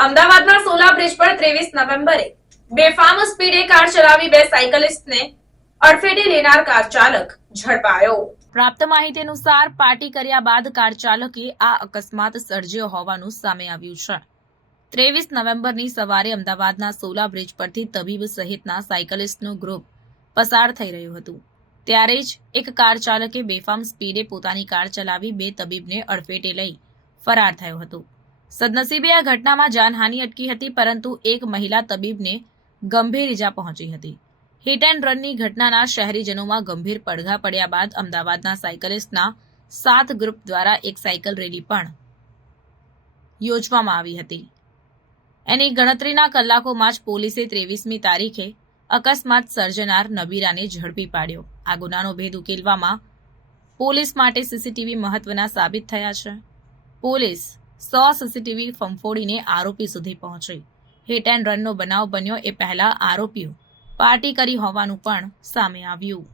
અમદાવાદના સોલા બ્રિજ પર 23 નવેમ્બરે બેફામ સ્પીડે કાર ચલાવી બે સાયકલિસ્ટને અડફેટે લેનાર કાર ચાલક ઝડપાયો। પ્રાપ્ત માહિતી અનુસાર પાર્ટી કર્યા બાદ કાર ચાલકે આ અકસ્માત સર્જ્યો હોવાનું સામે આવ્યું છે। 23 નવેમ્બરની સવારે અમદાવાદના સોલા બ્રિજ પરથી તબીબ સહિતના સાયકલિસ્ટનું ગ્રુપ પસાર થઈ રહ્યું હતું, ત્યારે જ એક કાર ચાલકે બેફામ સ્પીડે પોતાની કાર ચલાવી બે તબીબને અડફેટે લઈ ફરાર થયો હતો। સદનસીબે આ ઘટનામાં જાનહાનિ અટકી હતી, પરંતુ એક મહિલા તબીબને ગંભીર ઇજા પહોંચી હતી। હિટ એન્ડ રનની ઘટનાના શહેરીજનોમાં ગંભીર પડઘા પડ્યા બાદ અમદાવાદના સાયકલિસ્ટના 7 ગ્રુપ દ્વારા એક સાયકલ રેલી પણ યોજવામાં આવી હતી। એની ગણતરીના કલાકોમાં જ પોલીસે 23મી તારીખે અકસ્માત સર્જનાર નબીરાને ઝડપી પાડ્યો। આ ગુનાનો ભેદ ઉકેલવામાં પોલીસ માટે સીસીટીવી મહત્વના સાબિત થયા છે। પોલીસ 100 સીસીટીવી ફંફોડીને આરોપી સુધી પહોંચી। હિટ એન્ડ રનનો બનાવ બન્યો એ પહેલા આરોપીઓ પાર્ટી કરી હોવાનું પણ સામે આવ્યું।